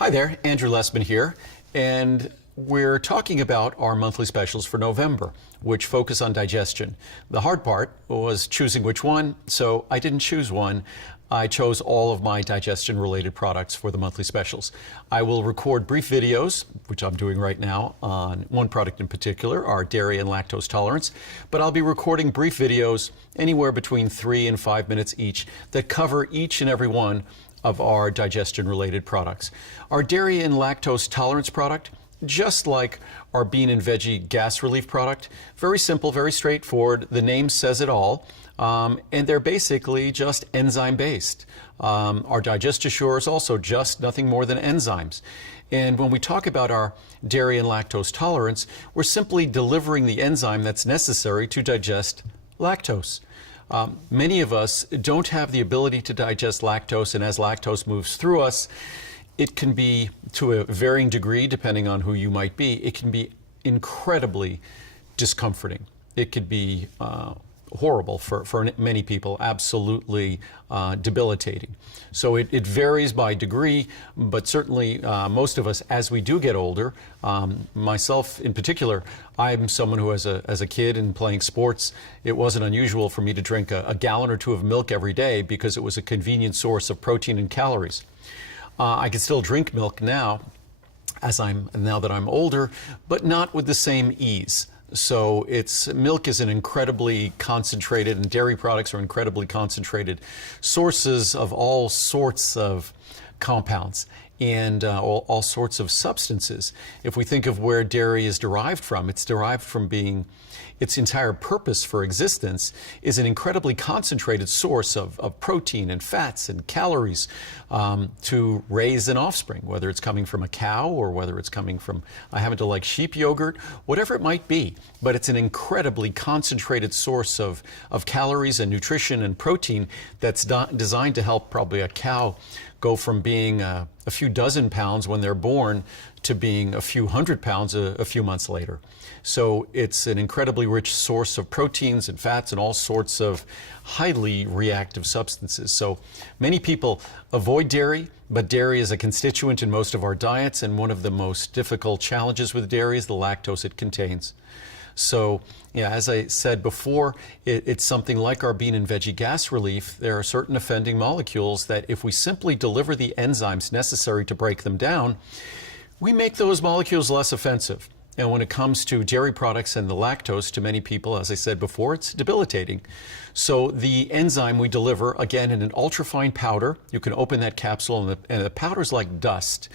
Hi there, Andrew Lessman here, and we're talking about our monthly specials for November, which focus on digestion. The hard part was choosing which one, so I didn't choose one. I chose all of my digestion-related products for the monthly specials. I will record brief videos, which I'm doing right now, on one product in particular, our dairy and lactose tolerance, but I'll be recording brief videos anywhere between 3 and 5 minutes each that cover each and every one of our digestion-related products. Our dairy and lactose tolerance product, just like our bean and veggie gas relief product, very simple, very straightforward. The name says it all, and they're basically just enzyme-based. Our DigestAssure is also just nothing more than enzymes. And when we talk about our dairy and lactose tolerance, we're simply delivering the enzyme that's necessary to digest lactose. Many of us don't have the ability to digest lactose, and as lactose moves through us, it can be, to a varying degree, depending on who you might be, it can be incredibly discomforting. It could be horrible for many people, absolutely debilitating. So it varies by degree, but certainly most of us, as we do get older, myself in particular, I'm someone who, as a kid and playing sports, it wasn't unusual for me to drink a gallon or two of milk every day because it was a convenient source of protein and calories. I can still drink milk now, now that I'm older, but not with the same ease. So milk is an incredibly concentrated, and dairy products are incredibly concentrated sources of all sorts of compounds and all sorts of substances. If we think of where dairy is derived from, it's derived from being, its entire purpose for existence is an incredibly concentrated source of protein and fats and calories to raise an offspring, whether it's coming from a cow or whether it's coming from, I happen to like sheep yogurt, whatever it might be, but it's an incredibly concentrated source of calories and nutrition and protein that's designed to help probably a cow go from being a few dozen pounds when they're born to being a few hundred pounds a few months later. So it's an incredibly rich source of proteins and fats and all sorts of highly reactive substances. So many people avoid dairy, but dairy is a constituent in most of our diets, and one of the most difficult challenges with dairy is the lactose it contains. So, yeah, as I said before, it's something like our bean and veggie gas relief. There are certain offending molecules that if we simply deliver the enzymes necessary to break them down, we make those molecules less offensive. And when it comes to dairy products and the lactose, to many people, as I said before, it's debilitating. So the enzyme we deliver, again, in an ultrafine powder, you can open that capsule and the powder's like dust.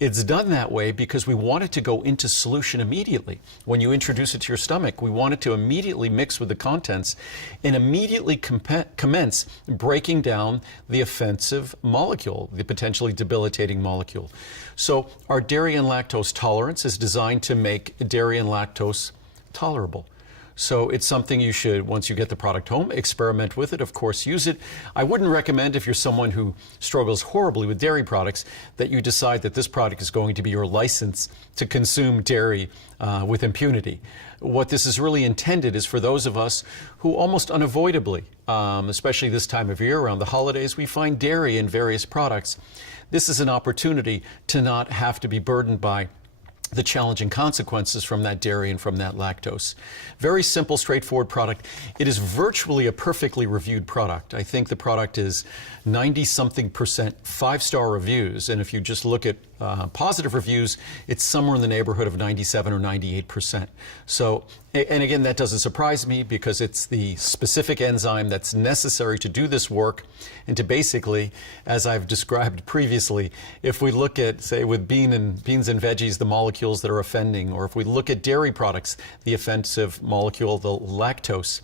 It's done that way because we want it to go into solution immediately. When you introduce it to your stomach, we want it to immediately mix with the contents and immediately commence breaking down the offensive molecule, the potentially debilitating molecule. So our dairy and lactose tolerance is designed to make dairy and lactose tolerable. So it's something you should, once you get the product home, experiment with it, of course, use it. I wouldn't recommend, if you're someone who struggles horribly with dairy products, that you decide that this product is going to be your license to consume dairy with impunity. What this is really intended is for those of us who almost unavoidably, especially this time of year around the holidays, we find dairy in various products. This is an opportunity to not have to be burdened by the challenging consequences from that dairy and from that lactose. Very simple, straightforward product. It is virtually a perfectly reviewed product. I think the product is 90-something% 5-star reviews, and if you just look at positive reviews, it's somewhere in the neighborhood of 97 or 98%. So, and again, that doesn't surprise me because it's the specific enzyme that's necessary to do this work and to basically, as I've described previously, if we look at, say, with beans and veggies, the molecules that are offending, or if we look at dairy products, the offensive molecule, the lactose,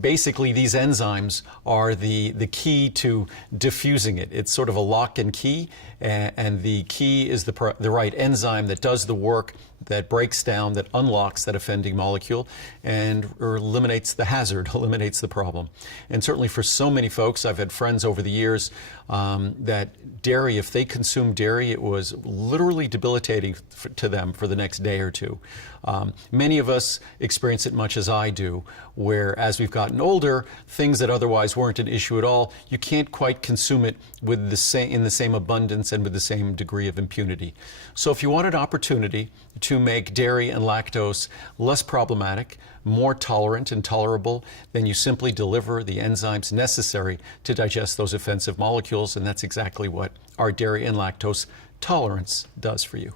basically these enzymes are the key to diffusing it. It's sort of a lock and key, and the key is the right enzyme that does the work, that breaks down, that unlocks that offending molecule and eliminates the hazard, eliminates the problem. And certainly for so many folks, I've had friends over the years that dairy, if they consume dairy, it was literally debilitating to them for the next day or two. Many of us experience it much as I do, where where as we've gotten older, things that otherwise weren't an issue at all, you can't quite consume it with in the same abundance and with the same degree of impunity. So if you want an opportunity to make dairy and lactose less problematic, more tolerant and tolerable, then you simply deliver the enzymes necessary to digest those offensive molecules, and that's exactly what our dairy and lactose tolerance does for you.